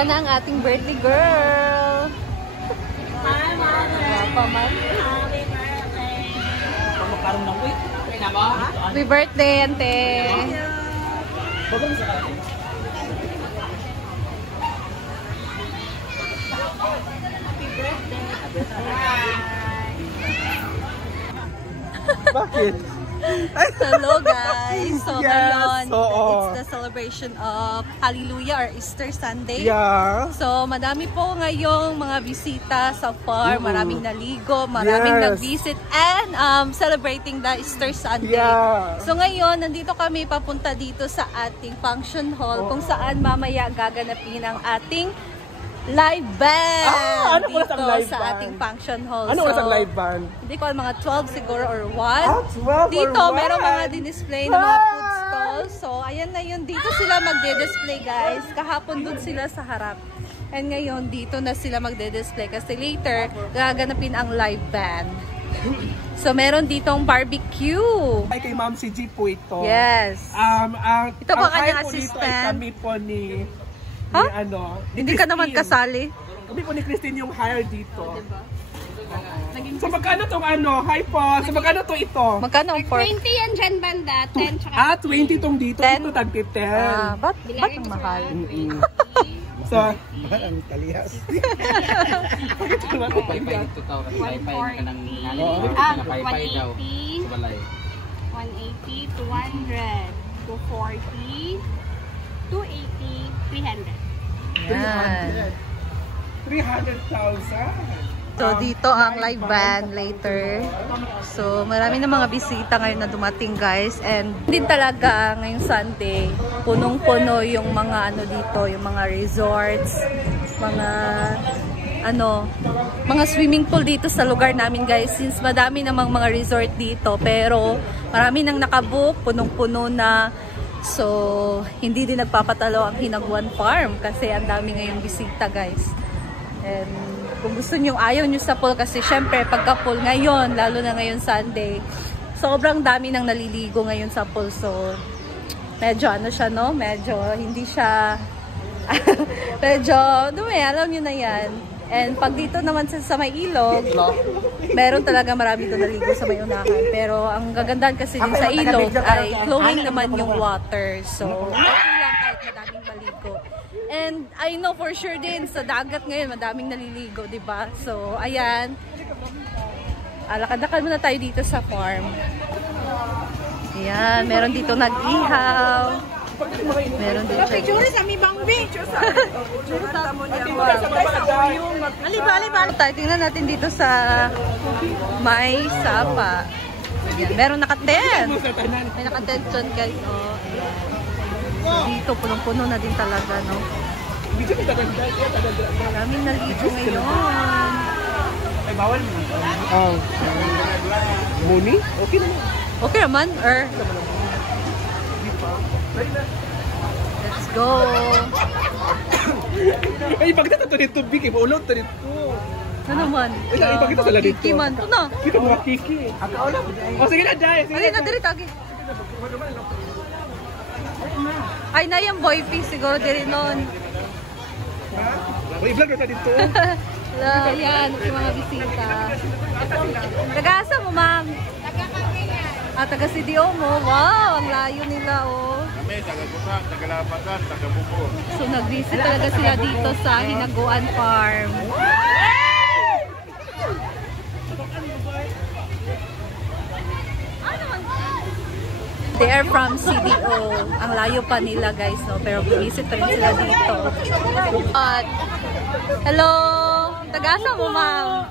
Ayan na ang ating birthday girl. Hi, Mama. Paman. Happy birthday. Happy birthday, ante. Bakit? Hello guys! So Yes, ngayon, oo. it's the celebration of Hallelujah or Easter Sunday. Yeah. So madami po ngayong mga bisita sa farm, maraming naligo, maraming Yes. nag-visit and celebrating the Easter Sunday. Yeah. So ngayon, nandito kami papunta dito sa ating function hall kung saan mamaya gaganapin ang ating live band Ano dito oras ang live sa band? ating function hall. Ano oras ang live band? Hindi ko alam, mga 12 siguro or 1. 12 Dito, or 1? merong mga din-display ng mga food stalls. So, ayan na yun. Dito sila magde-display, guys. Kahapon dun sila sa harap. And ngayon, dito na sila magde-display. Kasi later, gaganapin ang live band. So, meron ditong barbecue. Ay, kay Ma'am si G po ito. Yes. Ito ba ang kanyang hire po dito ay assistant? kami po ni Huh? ni Hindi ka naman Christine. kasali. Kami po ni Christine yung hire dito. So magkano tong ano? Hi po. So magkano to ito? Magkano ang pork? 20 yan dyan, banda. 10 tsaka 20 tong dito. 10. Ito tagti 10. Ba't ang mahal? So, Ang talihas. bakit naman ako pa 140 ka ng 180, 180, 200, 240, 280, 300. Yan. 300,000. So, dito ang live band later. So, marami na mga bisita ngayon na dumating, guys. And din talaga ngayong Sunday, punong-puno yung mga ano dito, yung mga resorts, mga swimming pool dito sa lugar namin, guys. Since madami namang mga resort dito, pero marami nang nakabook, punong-puno na. So, hindi din nagpapatalo ang Hinaguan Farm kasi ang dami ngayong bisita, guys. And kung gusto nyo, ayaw nyo sa pool kasi syempre pagka pool ngayon, lalo na ngayon Sunday, sobrang dami nang naliligo ngayon sa pool. So, medyo ano siya, no? Medyo hindi siya medyo dumi, alam nyo na yan. And pag dito naman sa may ilog, meron talaga marami doon naligo sa may unahan. Pero ang gagandahan kasi din sa ilog ay flowing naman yung water. So, okay lang kahit madaming maligo. And I know for sure din sa dagat ngayon madaming naliligo, 'di ba? So, ayan. Lakad-lakad muna tayo dito sa farm. Ayan, meron dito nag-ihaw. Meron dito. sa mi bangbi. Aliba. Tayo tingnan natin dito sa may sapa. Ayan, meron naka-tent. May naka-tent dyan, guys. Oh, ayan. Dito, punong-puno na din talaga, no? Maraming naligo ngayon. Ay, bawal mo. Muni? Okay naman. Okay naman, Let's go. Ay, bakit ito dito big? Maulot ito dito. Ano naman? Ay, bakit ito sila dito? Kiki man. Ito na. Kita mga kiki. O, sige na, Day. Ay, na, diri tagi. Ay, na yung boy piece siguro diri nun. May vlog na dito. Yan, yung mga bisita. Taga-asa mo, ma'am? Taga CDO mo. Wow, ang layo nila, oh. Kami, taga-Gusa, taga-Lapasan, taga-Buko. So, nag-visit talaga sila dito sa Hinaguan Farm. They are from CDO. Ang layo pa nila, guys, no? Pero visit rin sila dito. Hello! Taga-asa mo, ma'am?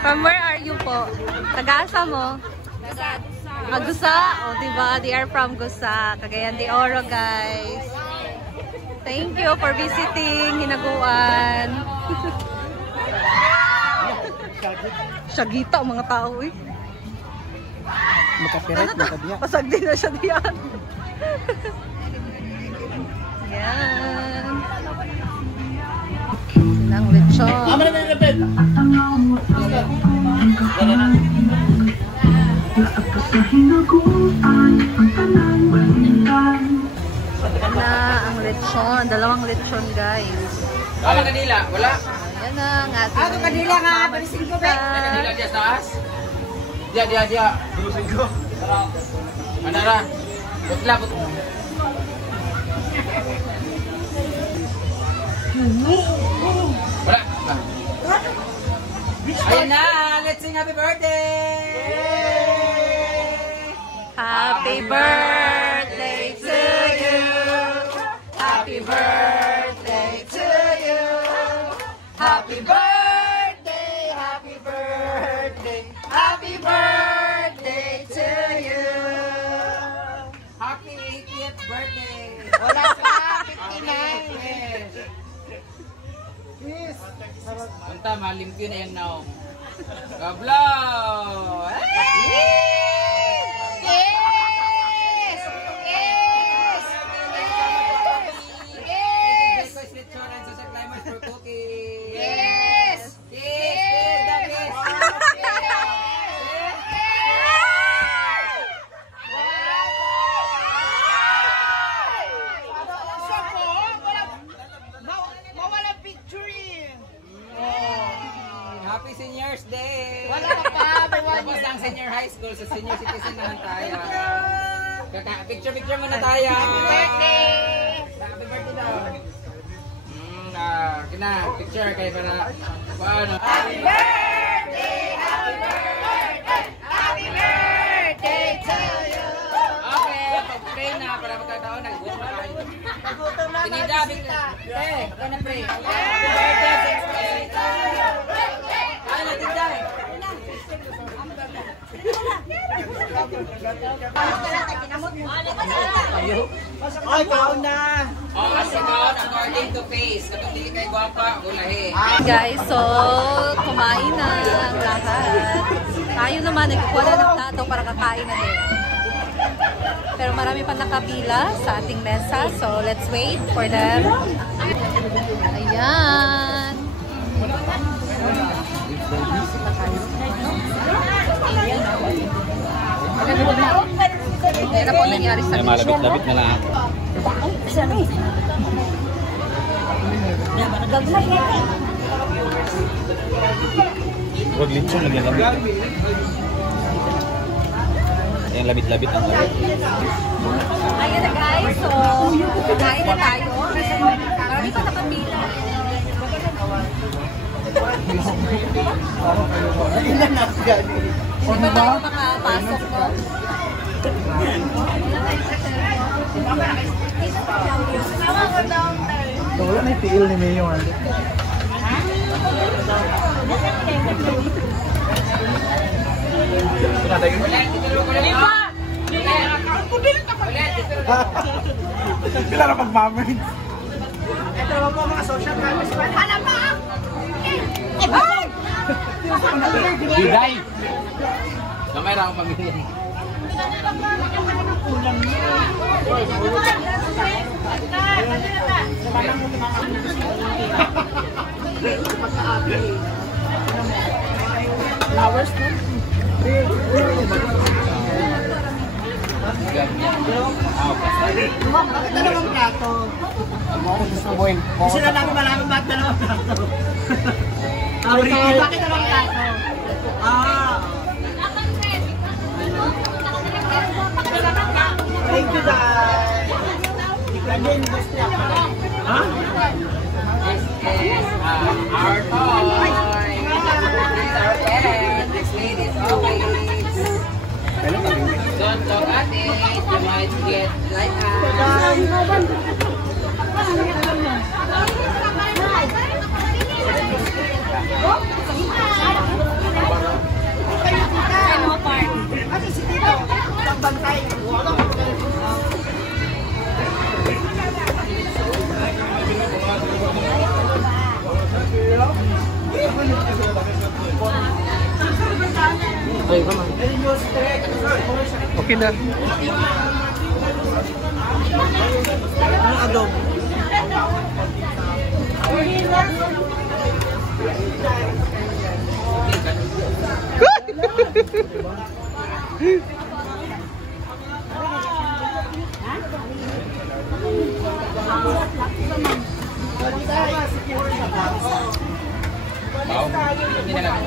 From where are you po? Taga-asa mo? Gusa? O, diba? They are from Gusa. Cagayan de Oro, guys. Thank you for visiting Hinaguan. Syagita, mga tao, eh. Makapiret na kadiya. Pasag din na siya diyan. Yan. Sinang lechon. Na ang lechon. Dalawang lechon, guys. Wala kanila, wala. Yan ang ating... Ato kanila nga, balisin ko, be. Kanila dia sa taas. Dia. Balisin ko. Manara. Butla. Wala. Ayun na, let's sing happy birthday! Happy birthday to you. Happy birthday to you. Happy birthday, happy birthday, happy birthday to you. Happy 80th birthday! Wala pa, 59. Yes! Punta, malimpyo na yan now. Kablaw! Happy Seniors Day! Wala pa, Tapos ang senior high school, sa senior citizen naman tayo. Picture muna tayo! Happy birthday! Happy birthday daw! Picture kayo para paano? Happy birthday! Happy birthday! Happy birthday to you! Okay, pag-pray na para magkataon, nag-gutom na kayo. Nagutom na Tinidabig na. Ikaw na pray. Happy birthday! Ay, natinday! Ay, kaon na! Kasi kaon according to face. Kapag hindi kayo gwapa, ulahi. Guys, so kumain na ang lahat. Tayo naman, nagkukuha na ng plato para kakain na din. Pero marami pa nakapila sa ating mesa. So, let's wait for them. Ayan. Hindi na po nangyari sa lechon. Malabit-labit na lang. Huwag lechon, lagyan labit. Ayan, labit-labit ang labit. Ayan na guys, so kain na tayo. Marami pa nakapila. Ilan na gani? Hindi pa tayo makapasok, no? Wala na yung tiil ni Mayor. Pila na pag-mamay. Ito naman po mga social cameras. Hala pa! Diday! Kamay lang ang pamilya. Flowers po. Bakit dalawang plato? Kasi na namin malaman bakit dalawang plato. Bakit dalawang plato? Thank you, Dad. Ha? This is our toy. This is our pet. This lady's always. Don't look at it. You might get like Okay na. Ang adobo. Wow. Hindi na lang.